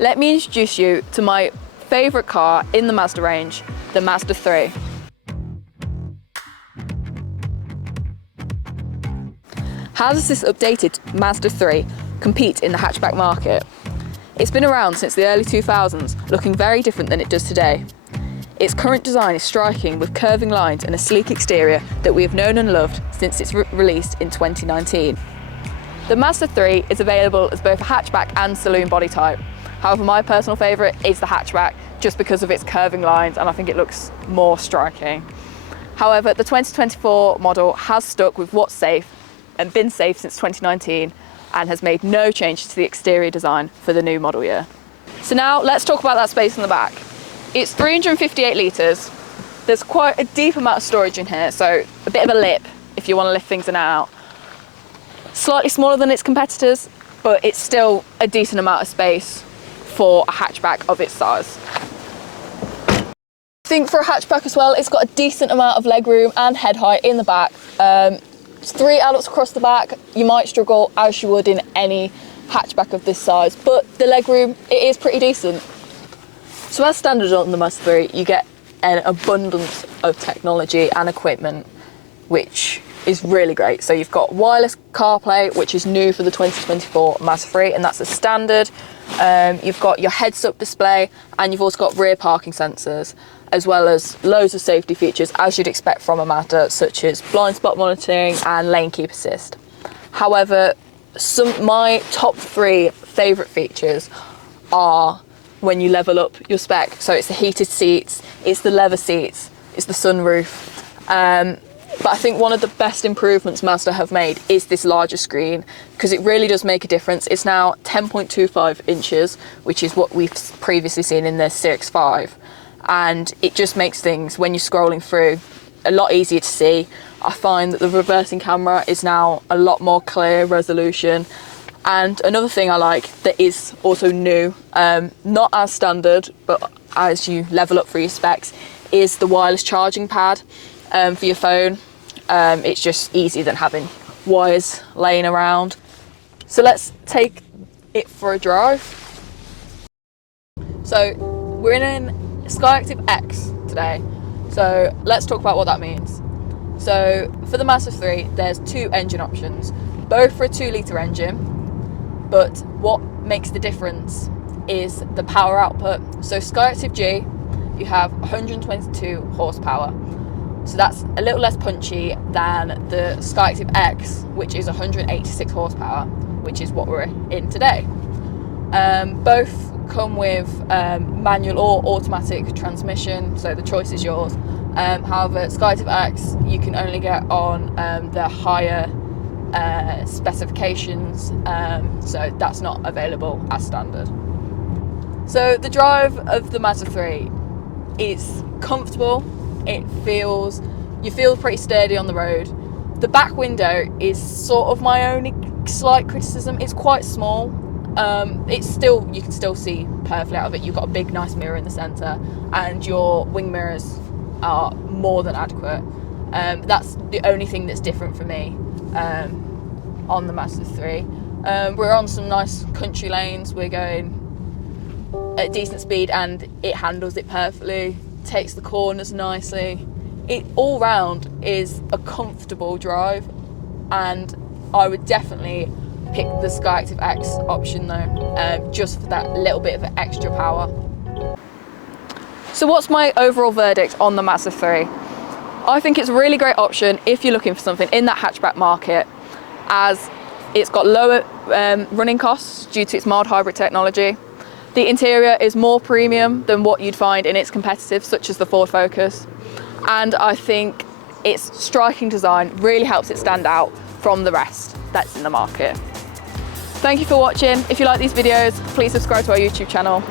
let me introduce you to my favourite car in the Mazda range, the Mazda 3. How does this updated Mazda 3 compete in the hatchback market? It's been around since the early 2000s, looking very different than it does today. Its current design is striking with curving lines and a sleek exterior that we have known and loved since its released in 2019. The Mazda 3 is available as both a hatchback and saloon body type. However, my personal favourite is the hatchback just because of its curving lines, and I think it looks more striking. However, the 2024 model has stuck with what's safe and been safe since 2019 and has made no changes to the exterior design for the new model year. So now let's talk about that space in the back. It's 358 litres. There's quite a deep amount of storage in here, so a bit of a lip if you want to lift things in and out. Slightly smaller than its competitors, but it's still a decent amount of space for a hatchback of its size. I think for a hatchback as well, it's got a decent amount of legroom and head height in the back. 3 adults across the back. You might struggle as you would in any hatchback of this size, but the legroom, it is pretty decent. So as standard on the Mazda 3, you get an abundance of technology and equipment, which is really great. So you've got wireless CarPlay, which is new for the 2024 Mazda 3, and that's a standard. You've got your heads-up display, and you've also got rear parking sensors, as well as loads of safety features as you'd expect from a Mazda, such as blind spot monitoring and lane keep assist. However, my top 3 favourite features are when you level up your spec. So it's the heated seats, it's the leather seats, it's the sunroof. But I think one of the best improvements Mazda have made is this larger screen, because it really does make a difference. It's now 10.25 inches, which is what we've previously seen in the CX-5. And it just makes things, when you're scrolling through, a lot easier to see. I find that the reversing camera is now a lot more clear resolution. And another thing I like that is also new, not as standard, but as you level up through your specs, is the wireless charging pad for your phone. It's just easier than having wires laying around. So let's take it for a drive. So we're in Skyactiv X today, so let's talk about what that means. So for the Mazda 3, there's 2 engine options, both for a 2-litre engine, but what makes the difference is the power output. So Skyactiv G, you have 122 horsepower, so that's a little less punchy than the Skyactiv X, which is 186 horsepower, which is what we're in today. Both come with manual or automatic transmission, so the choice is yours. However, Skyactiv X you can only get on the higher specifications, so that's not available as standard. So the drive of the Mazda 3 is comfortable. You feel pretty sturdy on the road. The back window is sort of my only slight criticism. It's quite small. You can still see perfectly out of it. You've got a big nice mirror in the centre, and your wing mirrors are more than adequate. That's the only thing that's different for me on the Mazda 3. We're on some nice country lanes. We're going at decent speed, and it handles it perfectly, takes the corners nicely. It all round is a comfortable drive, and I would definitely pick the Skyactiv X option though, just for that little bit of extra power. So what's my overall verdict on the Mazda 3? I think it's a really great option if you're looking for something in that hatchback market, as it's got lower running costs due to its mild hybrid technology. The interior is more premium than what you'd find in its competitors, such as the Ford Focus. And I think its striking design really helps it stand out from the rest that's in the market. Thank you for watching. If you like these videos, please subscribe to our YouTube channel.